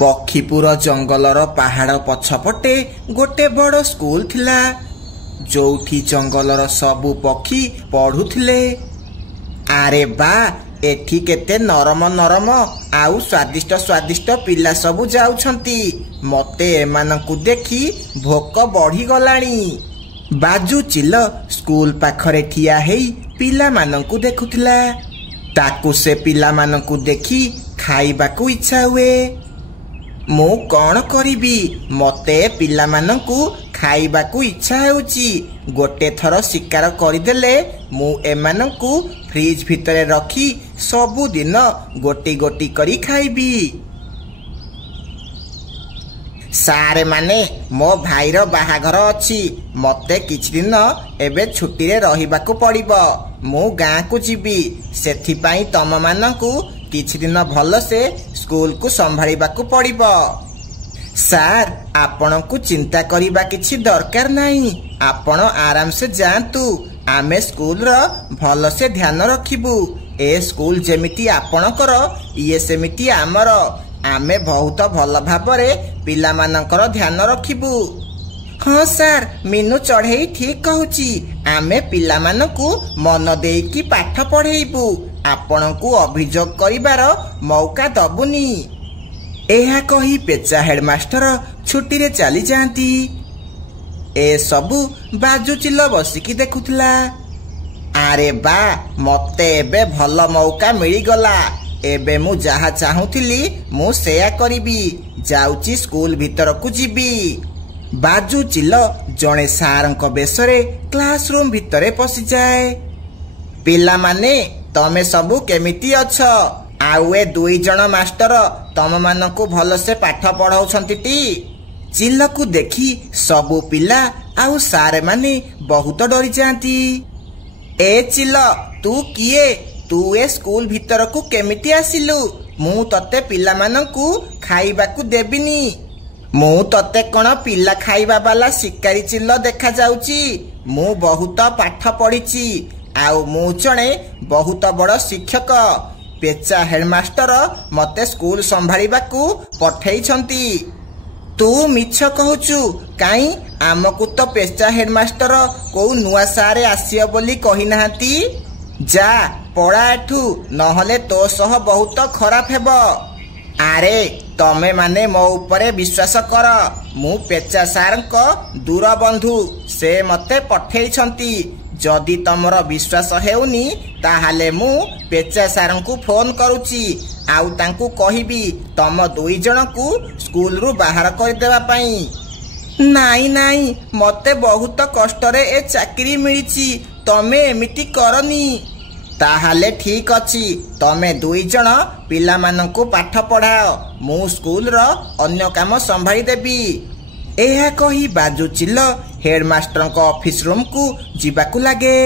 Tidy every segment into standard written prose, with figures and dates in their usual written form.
पक्षीपुर jungler पहाड़ पछपटे गोटे बड़ स्कूल थिला जोठी जंगलर सबु पक्षी पढ़ुथिले। आरे बा एठी केते नरम नरम आउ स्वादिष्ट स्वादिष्ट पिला सबु जाउछंती। मते एमानकु देखि भोक बढ़ी गलानी। बाजू चिल स्कूल पाखरे ठिया हेई पिला मानकु देखुथिला। ताकु से पिला मानकु देखि खाइबाकु इच्छा हुए। मु कौन करिबी मते पिला मानकु खाइबाकु इच्छा हेउची। गोटे थर शिकार करिदेले मु एमानकु फ्रिज भितरे रखी सबु दिन गोटी गोटी करी खाइबी। सारे माने मो भाईर बाहाघर अछि। मते किछि दिन एबे छुट्टी रे रहिबाकु पड़िबो। मु गाँ को जीवी सेथि पाई तम मानकु किछि दिन भल से स्कूल को संभाळिबाकु पड़िबो। सार आपनकु चिंता करिबा किछि दरकार नाही। आपण आराम से जांतु। आमे स्कूल रो भल से ध्यान रखिबु। ए स्कूल जेमिति आपणकर ये सेमिति आमर। आमे बहुत भल भाबरे पिला मानकर ध्यान रखिबु। हाँ सार मीनू चढ़ई ठीक कहूची। आमे पिला मानकु मन देकी पाठ पढ़ेइबु। आपणकु अभियोग करिबार मौका दबुनी। एहा कही पेचा हेडमास्टर छुट्टी रे चली जाती। ए सबु बाजू चिल बसिकी देखुथिला। आरे बा मते एबे भल मौका मिली गला। एबे मु जहा चाहूथिली मु सेया करिबी। जाउची स्कूल भीतर को जीबी। बाजू चिल जणे सारंक बेसरे क्लासरूम भितरे पसी जाए। पिला माने तमे सबु केमिति अछ? आउ ए दुई जण मास्टर तम मानकु भल से पाठ पढ़ाउछंती टी? चिल को देखी सबु पिला आउ सारे माने बहुत डरी जाती। ए चिल तू किए? तू ए स्कूल भीतर को केमिति आसिलु? मु तते पिला मानकु खाइबाकु देबिनी। मु तते कण पिला खाइबा वाला शिकारी चिल देखा जाउची? मु बहुत पाठ पढ़िची। आउ मु जणे बहुत बड़ शिक्षक। पेचा हेडमास्टर मते स्कूल संभाळिबाकु पठेइछंती। तू मिछ कहूचु काई? आमकु तो पेचा हेडमास्टर को नुआ सारे आसियो बोली कहि नाहांती। जा पड़ा एठू नहले तो सह बहुत खराब हेबो। आरे तमे माने मो उपरे विश्वास कर। मु पेचा सारंक दूर बंधु। से मते पठेइछंती। जदि तमर विश्वास हेउनी ताहाले मु पेचा सारंकु फोन करूची। आउ तांकु कहिबी तम दुई जनकु स्कूल रु बाहर कर देबा पई। नाई नाई मते बहुत कष्टरे ए चाकरी मिलिची। तमे एमिति करनी। ताहाले ठीक अछि। तमे दुई जण पिला मानकु पाठ पढ़ाओ। मु स्कूल रो अन्य काम संभाळी देबी। एहा कही बाजू चिल हेडमास्टर को ऑफिस रूम को जीवाकु लागे।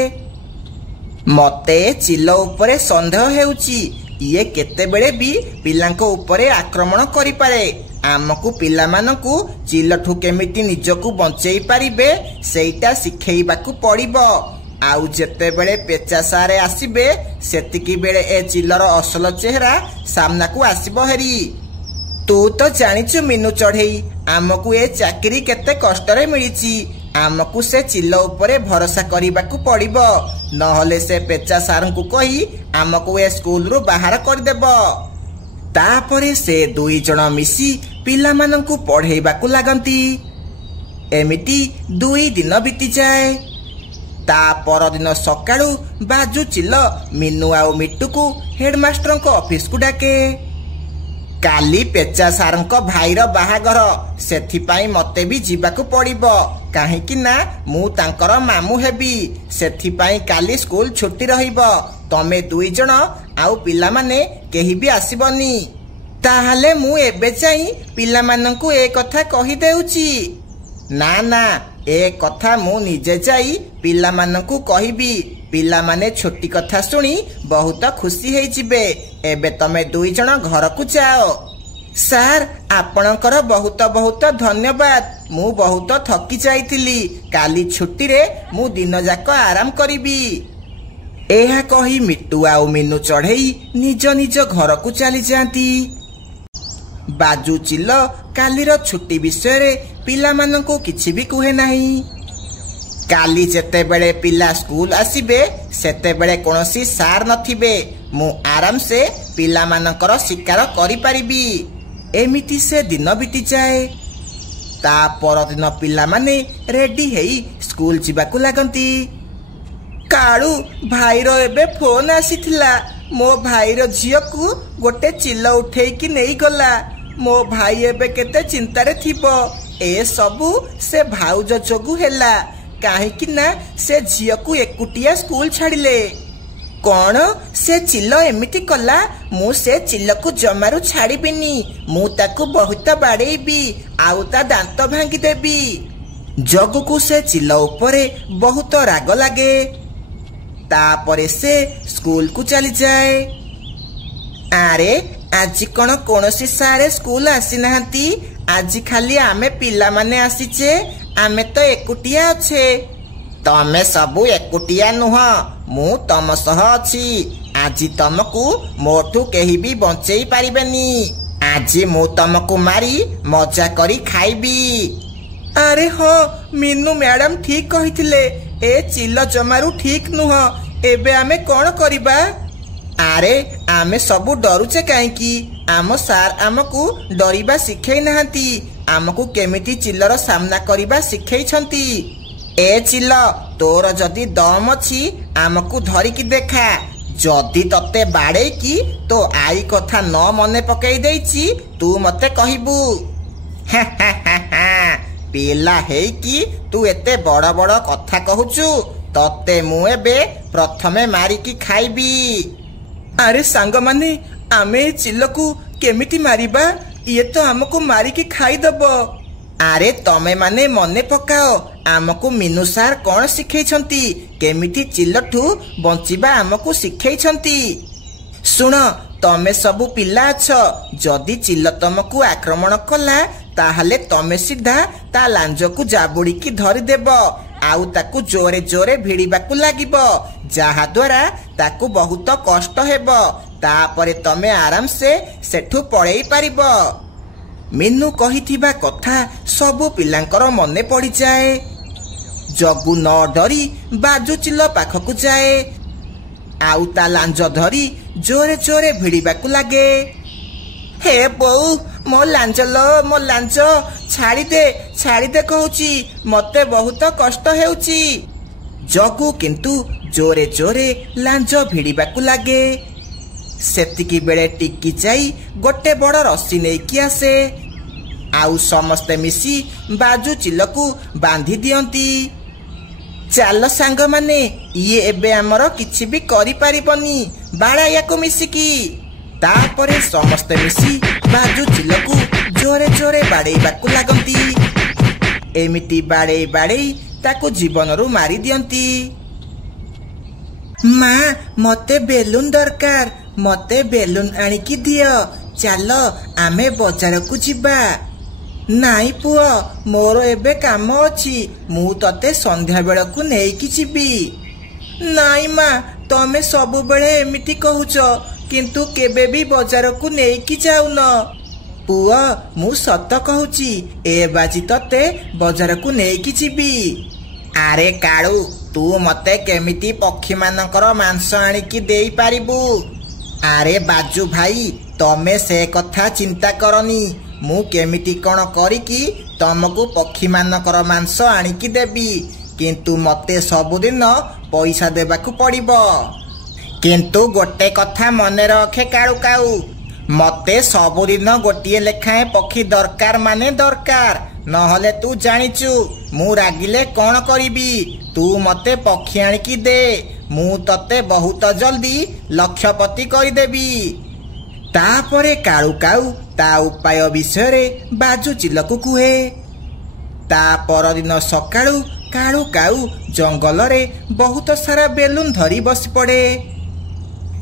मते चिल उपरे संदेह हेउची। ये केते बेले भी पिलांको उपरे आक्रमण करि पारे। आमकु पिला मानकु चिलठु केमिति निजकु बंचेई पारिबे सेइटा सिखेइबाकु पड़िबो। आउ जेते बेले पेचा सारे आसीबे सेतिकी बेले ए चिलर असल चेहरा सामना को आसीबो हेरी। तू तो जानिचु मीनू चढ़ई आमकु ए चाकरी केते कष्टरे मिलिची। आमकु से चिल उपरे भरोसा करिबाकु पड़िबो। नहले से पेचा सारंकु कही आमकु ए स्कूल रु बाहर कर देबो। तापरे से दुई जण मिसी पिला मानंकु पढ़ेइबाकु लागंती। एमिति दुई दिन बीती जाए। ता पर दिन सकाळु बाजू चिल मीनू आउ मिट्टू को हेडमास्टर को ऑफिस को डाके। काली पेचा सारंक भाईर बाहाघर सेथिपाई मते भी जीवाकु पड़िबो। काहेकि ना मु तांकर मामू हेबी। सेथिपाई काली स्कूल छुट्टी रहिबो। तमे दुई जण आउ पिला माने केही भी आसीबनी। ताहाले मु एबे चाहि पिला मानंकु ए कथा कहि देउची। ना ना ए कथा मु निजे जाई पिला मानंकु कहिबी। पिला माने छोटी कथा सुनी बहुत खुशी हेई जिबे। एबे तमे दुई जण घर को जाओ। सार आपणकर बहुत बहुत धन्यवाद। मु बहुत थकी जाइतिली। काली छुट्टी रे मु दिन जाक आराम करिबी। एहा कही मिट्टू आउ मीनू चढ़ई निज निज घर को चली जाती। बाजू चिल कालीर छुट्टी विषय पिलामानंकु किछि भी कहे नाही। काली जेतेबेले पिला स्कूल आसीबे सेतेबेले कोनोसी सार नथिबे मु आराम से पिलामानंकर शिकार करि परिबी। एमिति से दिन बीती जाए। ता परदिन पिलामाने रेडी हेई स्कूल जिबाकु लागंती। काळू भाईर एबे फोन आसीथिला। मो भाईर झियकु गोटे चिल्ल उठेइकी नेई गला। मो भाई एबे केते चिंतारे थिबो। ए सबु से भाउज जोगु हेला काहेकि ना से झियकु एकुटिया स्कूल छाड़िले। कौन से चिल्ल एमिति कला? मु से चिल्लकु जमारू छाड़िबिनी। मु ताकु बहुत बाड़ेबी आउ ता दांत भांगी देबी। जगुकु से चिल्ल उपरे बहुत राग लागे। तापरे से स्कूल को चली जाए। आरे आज कौन कोनोसी सारे स्कूल आसी नाहंती। आज खाली आमे पिला माने आसीचे। आमे तो एकुटिया अच्छे। तमे सबु एकुटिया नुह मु तम सह अछि। आज तमकु मोठू केही भी बंचेई पारिबेनी। आज मु तमकु मारी मजा करी खाइबी। अरे हो मीनू मैडम ठीक कहिथिले। ए चिल्ल जमारू ठीक नुह। एबे आमे कौन करिबा? आरे आमे सबु डरुचे काहेकि? आम सार आमकु डरिबा शिखै नाहंती। आमकु केमिति चिल्लर सामना करिबा शिखै छंती। ए चिल्ल तोर जदि दम अछि आमकु धरिकी देखा। जदि तते बाड़े की तो आई कथा न मने पकई देइछि तू मते कहिबू। पिला हेई कि तू एते बड़ बड़ कथा कहूचु। तते मु एबे प्रथमे मारिकी खाइबी। अरे सांग माने आमे चिल्लकु केमिति मारिबा? ये तो हमको मारिकी खाई दबो। आरे तमे माने मने पकाओ आमको मीनू सार कौन शिखै छंती। केमिति चिल्लठू बंचिबा आमको शिखै छंती। सुन तमे सबु पिला अछ। जदि चिल्ल तमको आक्रमण कला ताहले तमे सीधा ता लांजको जाबुड़ी की धरि देब आउ ताकू जोरे जोरे भिड़ीबाकू लागिब। जहा द्वारा ताकू बहुत कष्ट हेब। तापरे तमे आराम से सेठू पळेई पारिब। मीनू कहिथिबा कथा सबु पिलांकर मने पड़ी जाए। जगु न डरी बाजू चिल्ल पाखकू जाए आउ ता लांज धरी जोरे जोरे भिड़ीबाकू लागे। हे बोऊ मो लांज लो मो लांज छाड़ी दे कहूची मते बहुत कष्ट हेउची। जगु किंतु जोरे जोरे लांज भिड़ीबाकू लागे। सेतिकी बेले टिकी जाई गोटे बड़ रस्सी नेकी आसे आउ समस्ते मिसी बाजू चिल्लकू बांधी दियंती। चाल सांग माने ये एबे हमरो किछि भी करि पारिबनी बाड़ा याको मिसिकी। तापरे समस्ते मिसी बाजू चिल्लकू जोरे जोरे बाड़ेइबाकू लागंती। एमिति बाड़ेई बाड़ेई ताकू जीवनरू मारी दियंती। माँ मते बेलून दरकार। मते बेलून आनिकी दियो। चाल आमे बाजार को जिबा। नाई पुओ मोर एबे काम अछि। मु तते संध्या बेलकू नेइकी जिबी। नाई माँ तमे सबु बेले एमिति कहूच किंतु केबे भी बाजार को नेइकी जाउन। पुओ मु सत कहूची ए बाजी तते बाजार को नेइकी जिबी। आरे काळू तू मते केमिति पक्षी मानकर मांस आनिकी देई पारिबू? आरे बाजू भाई तमे से कथा चिंता करनी। मु केमिति कौन करिकी तमको पक्षी मानकर मांस आनिकी देबी किंतु मते सबुदिन पैसा देबाकू पड़िबो। किंतु गोटे कथा मने रखे काळू काऊ मते सबुदिन गोटिए लेखाए पक्षी दरकार माने दरकार। नहले तू जानिचु मु रागिले कौन करिबी। तू मते पक्षी आनिकी दे मु तते बहुत जल्दी लक्षपति करदेबी। तापरे काळू काऊ ता उपाय विषय बाजू चिल्लकू कुहे। ता परदिन सकाळू काळू काऊ जंगल रे बहुत सारा बेलून धरी बसी पड़े।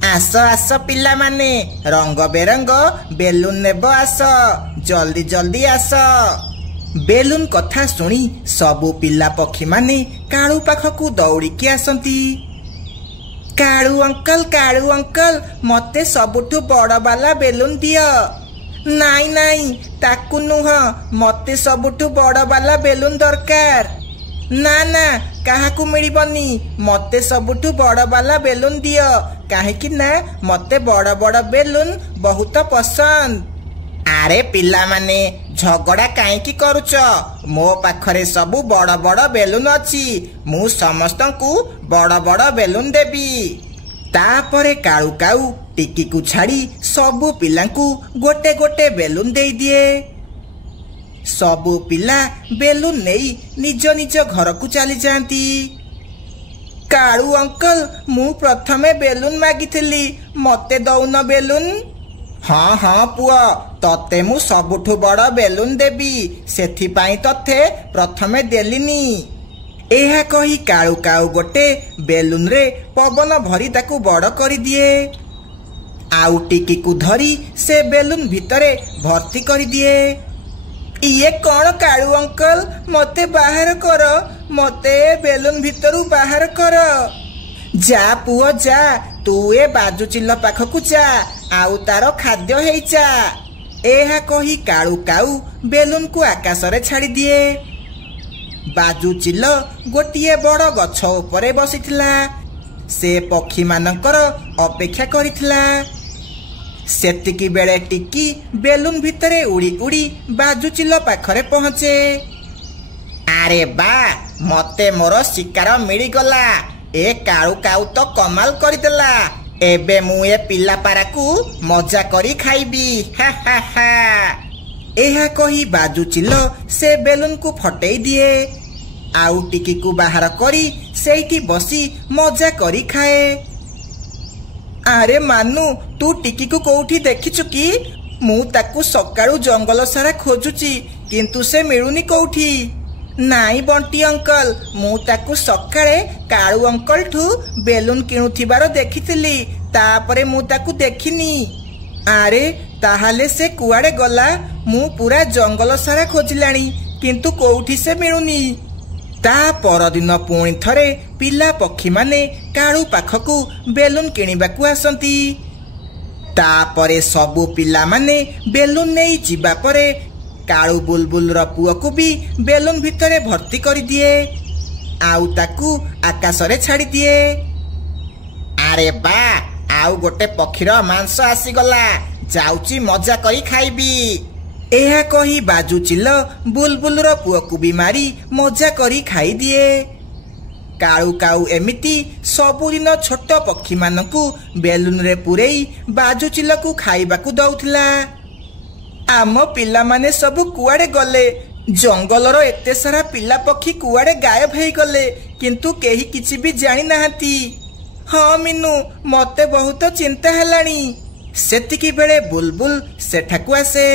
आस आस पिला माने रंग बेरंग बेलून नेब आस जल्दी जल्दी आस। बेलून कथा सुनी सबु पिला पक्षी माने काळू पाखकू दौड़िकी आसंती। काळू अंकल मते सबुठु बड़ बाला बेलून दियो। ନାଇଁ ନାଇଁ ତାକୁ ନୁହଁ, ମତେ ସବୁଠୁ ବଡ଼ ବାଲା ବେଲୁନ ଦରକାର। ନା ନା କାହାକୁ ମିଳିବନି, ମତେ ସବୁଠୁ ବଡ଼ ବାଲା ବେଲୁନ ଦିଅ, କାହିଁକି ନା ମତେ ବଡ଼ ବଡ଼ ବେଲୁନ ବହୁତ ପସନ୍ଦ। ଆରେ ପିଲାମାନେ ଝଗଡ଼ା କାହିଁକି କରୁଛ? ମୋ ପାଖରେ ସବୁ ବଡ଼ ବଡ଼ ବେଲୁନ ଅଛି, ମୁଁ ସମସ୍ତଙ୍କୁ ବଡ଼ ବଡ଼ ବେଲୁନ ଦେବି। ତାପରେ କାଳୁ କାଉ ଟିକିକୁ ଛାଡ଼ି ସବୁ ପିଲାଙ୍କୁ ଗୋଟେ ଗୋଟେ ବେଲୁନ ଦେଇଦିଏ। ସବୁ ପିଲା ବେଲୁନ ନେଇ ନିଜ ନିଜ ଘରକୁ ଚାଲିଯାଆନ୍ତି। କାଳୁ ଅଙ୍କଲ, ମୁଁ ପ୍ରଥମେ ବେଲୁନ ମାଗିଥିଲି, ମତେ ଦଉନ ବେଲୁନ? ହଁ ହଁ ପୁଅ, ତତେ ମୁଁ ସବୁଠୁ ବଡ଼ ବେଲୁନ ଦେବି, ସେଥିପାଇଁ ତତେ ପ୍ରଥମେ ଦେଲିନି। ଏହା କହି କାଳୁ କାଉ ଗୋଟେ ବେଲୁନରେ ପବନ ଭରି ତାକୁ ବଡ଼ କରିଦିଏ। ଆଉ ଟିକିକୁ ଧରି ସେ ବେଲୁନ ଭିତରେ ଭର୍ତ୍ତି କରିଦିଏ। ଇଏ କ'ଣ କାଳୁ ଅଙ୍କଲ, ମତେ ବାହାର କର, ମତେ ବେଲୁନ ଭିତରୁ ବାହାର କର। ଯା ପୁଅ ଯା, ତୁ ଏ ବାଜୁଚିଲ ପାଖକୁ ଯା, ଆଉ ତାର ଖାଦ୍ୟ ହେଇଯା। ଏହା କହି କାଳୁ କାଉ ବେଲୁନକୁ ଆକାଶରେ ଛାଡ଼ିଦିଏ। ବାଜୁଚିଲ ଗୋଟିଏ ବଡ଼ ଗଛ ଉପରେ ବସିଥିଲା। ସେ ପକ୍ଷୀମାନଙ୍କର ଅପେକ୍ଷା କରିଥିଲା। ସେତିକି ବେଳେ ଟିକି ବେଲୁନ ଭିତରେ ଉଡ଼ି ଉଡ଼ି ବାଜୁଚିଲ ପାଖରେ ପହଞ୍ଚେ। ଆରେ ବା, ମତେ ମୋର ଶିକାର ମିଳିଗଲା। ଏ କାଳୁ କାଉ ତ କମାଲ କରିଦେଲା। ଏବେ ମୁଁ ଏ ପିଲାପାରାକୁ ମଜା କରି ଖାଇବି। ହା ହା ହା। ଏହା କହି ବାଜୁଚିଲ ସେ ବେଲୁନକୁ ଫଟେଇ ଦିଏ, ଆଉ ଟିକିକୁ ବାହାର କରି ସେଇଠି ବସି ମଜା କରି ଖାଏ। ଆରେ ମାନୁ, ତୁ ଟିକିକୁ କୋଉଠି ଦେଖିଛୁ କି? ମୁଁ ତାକୁ ସକାଳୁ ଜଙ୍ଗଲ ସାରା ଖୋଜୁଛି, କିନ୍ତୁ ସେ ମିଳୁନି କୋଉଠି। ନାଇଁ ବଣ୍ଟି ଅଙ୍କଲ, ମୁଁ ତାକୁ ସକାଳେ କାଳୁ ଅଙ୍କଲଠୁ ବେଲୁନ କିଣୁଥିବାର ଦେଖିଥିଲି, ତାପରେ ମୁଁ ତାକୁ ଦେଖିନି। ଆରେ ତାହେଲେ ସେ କୁଆଡ଼େ ଗଲା? ମୁଁ ପୁରା ଜଙ୍ଗଲ ସାରା ଖୋଜିଲାଣି, କିନ୍ତୁ କୋଉଠି ସେ ମିଳୁନି। ତା ପରଦିନ ପୁଣି ଥରେ ପିଲା ପକ୍ଷୀମାନେ କାଳୁ ପାଖକୁ ବେଲୁନ କିଣିବାକୁ ଆସନ୍ତି। ତାପରେ ସବୁ ପିଲାମାନେ ବେଲୁନ ନେଇ ଯିବା ପରେ କାଳୁ ବୁଲବୁଲର ପୁଅକୁ ବି ବେଲୁନ ଭିତରେ ଭର୍ତ୍ତି କରିଦିଏ, ଆଉ ତାକୁ ଆକାଶରେ ଛାଡ଼ିଦିଏ। ଆରେ ବା, ଆଉ ଗୋଟେ ପକ୍ଷୀର ମାଂସ ଆସିଗଲା, ଯାଉଛି ମଜା କରି ଖାଇବି। ଏହା କହି ବାଜୁଚିଲ ବୁଲବୁଲର ପୁଅକୁ ବି ମାରି ମଜା କରି ଖାଇଦିଏ। କାଳୁ କାଉ ଏମିତି ସବୁଦିନ ଛୋଟ ପକ୍ଷୀମାନଙ୍କୁ ବେଲୁନରେ ପୂରେଇ ବାଜୁଚିଲକୁ ଖାଇବାକୁ ଦଉଥିଲା। ଆମ ପିଲାମାନେ ସବୁ କୁଆଡ଼େ ଗଲେ? ଜଙ୍ଗଲର ଏତେ ସାରା ପିଲା ପକ୍ଷୀ କୁଆଡ଼େ ଗାୟବ ହେଇଗଲେ, କିନ୍ତୁ କେହି କିଛି ବି ଜାଣିନାହାନ୍ତି। ହଁ ମିନୁ, ମତେ ବହୁତ ଚିନ୍ତା ହେଲାଣି। ସେତିକି ବେଳେ ବୁଲବୁଲ ସେଠାକୁ ଆସେ।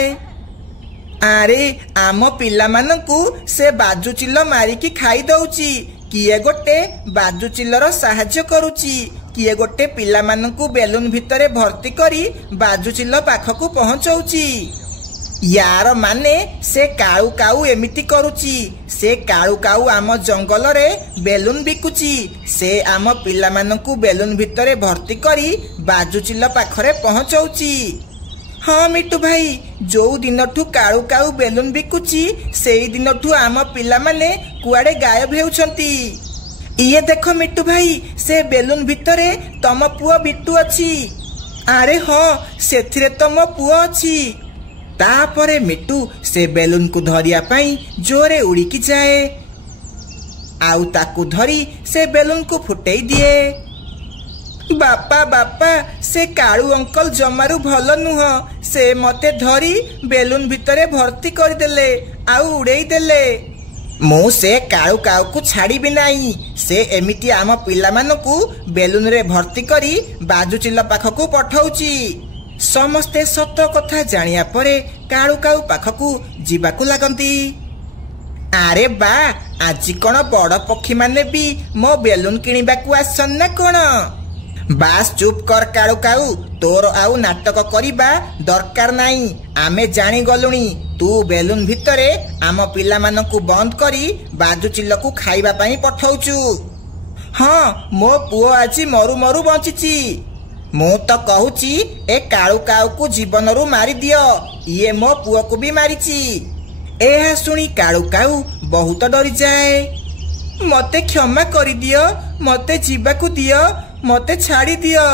ଆରେ ଆମ ପିଲାମାନଙ୍କୁ ସେ ବାଜୁଚିଲ ମାରିକି ଖାଇ ଦଉଛି। କିଏ ଗୋଟେ ବାଜୁଚିଲର ସାହାଯ୍ୟ କରୁଛି, କିଏ ଗୋଟେ ପିଲାମାନଙ୍କୁ ବେଲୁନ ଭିତରେ ଭର୍ତ୍ତି କରି ବାଜୁଚିଲ ପାଖକୁ ପହଞ୍ଚଉଛି। ୟାର ମାନେ ସେ କାଳୁ କାଉ ଏମିତି କରୁଛି। ସେ କାଳୁ କାଉ ଆମ ଜଙ୍ଗଲରେ ବେଲୁନ ବିକୁଛି। ସେ ଆମ ପିଲାମାନଙ୍କୁ ବେଲୁନ ଭିତରେ ଭର୍ତ୍ତି କରି ବାଜୁଚିଲ ପାଖରେ ପହଞ୍ଚଉଛି। ହଁ ମିଟୁ ଭାଇ, ଯୋଉ ଦିନଠୁ କାଳୁ କାଉ ବେଲୁନ ବିକୁଛି, ସେଇ ଦିନଠୁ ଆମ ପିଲାମାନେ କୁଆଡ଼େ ଗାୟବ ହେଉଛନ୍ତି। ଇଏ ଦେଖ ମିଟୁ ଭାଇ, ସେ ବେଲୁନ ଭିତରେ ତମ ପୁଅ ବିଟୁ ଅଛି। ଆରେ ହଁ, ସେଥିରେ ତମ ପୁଅ ଅଛି। ତାପରେ ମିଟୁ ସେ ବେଲୁନକୁ ଧରିବା ପାଇଁ ଜୋରେ ଉଡ଼ିକି ଯାଏ, ଆଉ ତାକୁ ଧରି ସେ ବେଲୁନକୁ ଫୁଟେଇ ଦିଏ। ବାପା ବାପା, ସେ କାଳୁ ଅଙ୍କଲ ଜମାରୁ ଭଲ ନୁହଁ। ସେ ମତେ ଧରି ବେଲୁନ ଭିତରେ ଭର୍ତ୍ତି କରିଦେଲେ, ଆଉ ଉଡ଼େଇ ଦେଲେ। ମୁଁ ସେ କାଳୁ କାଉକୁ ଛାଡ଼ିବି ନାହିଁ। ସେ ଏମିତି ଆମ ପିଲାମାନଙ୍କୁ ବେଲୁନରେ ଭର୍ତ୍ତି କରି ବାଜୁଚିଲ ପାଖକୁ ପଠଉଛି। ସମସ୍ତେ ସତ କଥା ଜାଣିବା ପରେ କାଳୁ କାଉ ପାଖକୁ ଯିବାକୁ ଲାଗନ୍ତି। ଆରେ ବା, ଆଜି କ'ଣ ବଡ଼ ପକ୍ଷୀମାନେ ବି ମୋ ବେଲୁନ କିଣିବାକୁ ଆସନ୍ ନା କ'ଣ? ବାସ୍ ଚୁପ୍ କର କାଳୁ କାଉ, ତୋର ଆଉ ନାଟକ କରିବା ଦରକାର ନାହିଁ। ଆମେ ଜାଣିଗଲୁଣି ତୁ ବେଲୁନ ଭିତରେ ଆମ ପିଲାମାନଙ୍କୁ ବନ୍ଦ କରି ବାଜୁଚିଲକୁ ଖାଇବା ପାଇଁ ପଠଉଛୁ। ହଁ, ମୋ ପୁଅ ଆଜି ମରୁ ମରୁ ବଞ୍ଚିଛି। ମୁଁ ତ କହୁଛି ଏ କାଳୁ କାଉକୁ ଜୀବନରୁ ମାରି ଦିଅ, ଇଏ ମୋ ପୁଅକୁ ବି ମାରିଛି। ଏହା ଶୁଣି କାଳୁ କାଉ ବହୁତ ଡରିଯାଏ। ମତେ କ୍ଷମା କରିଦିଅ, ମତେ ଯିବାକୁ ଦିଅ, ମତେ ଛାଡ଼ି ଦିଅ।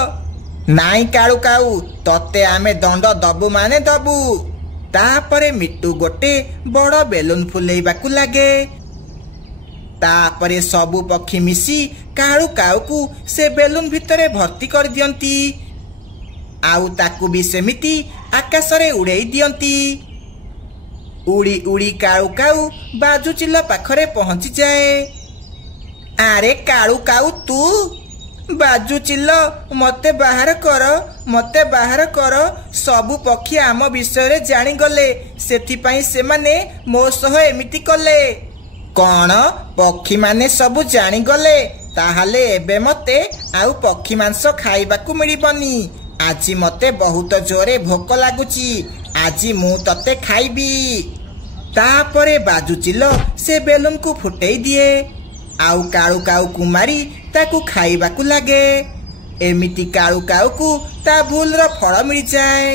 ନାଇଁ କାଳୁ କାଉ, ତତେ ଆମେ ଦଣ୍ଡ ଦବୁ ମାନେ ଦବୁ। ତାପରେ ମିଟୁ ଗୋଟେ ବଡ଼ ବେଲୁନ ଫୁଲେଇବାକୁ ଲାଗେ। ତାପରେ ସବୁ ପକ୍ଷୀ ମିଶି କାଳୁ କାଉକୁ ସେ ବେଲୁନ ଭିତରେ ଭର୍ତ୍ତି କରିଦିଅନ୍ତି, ଆଉ ତାକୁ ବି ସେମିତି ଆକାଶରେ ଉଡ଼େଇ ଦିଅନ୍ତି। ଉଡ଼ି ଉଡ଼ି କାଳୁ କାଉ ବାଜୁଚିଲ ପାଖରେ ପହଞ୍ଚିଯାଏ। ଆରେ କାଳୁ କାଉ ତୁ? ବାଜୁଚିଲ, ମତେ ବାହାର କର, ମତେ ବାହାର କର। ସବୁ ପକ୍ଷୀ ଆମ ବିଷୟରେ ଜାଣିଗଲେ, ସେଥିପାଇଁ ସେମାନେ ମୋ ସହ ଏମିତି କଲେ। କ'ଣ ପକ୍ଷୀମାନେ ସବୁ ଜାଣିଗଲେ? ତାହେଲେ ଏବେ ମତେ ଆଉ ପକ୍ଷୀ ମାଂସ ଖାଇବାକୁ ମିଳିବନି। ଆଜି ମତେ ବହୁତ ଜୋରେ ଭୋକ ଲାଗୁଛି, ଆଜି ମୁଁ ତତେ ଖାଇବି। ତାପରେ ବାଜୁଚିଲ ସେ ବେଲୁନକୁ ଫୁଟେଇ ଦିଏ, ଆଉ କାଳୁ କାଉକୁ ମାରି ତାକୁ ଖାଇବାକୁ ଲାଗେ। ଏମିତି କାଳୁ କାଉକୁ ତା ଭୁଲର ଫଳ ମିଳିଯାଏ।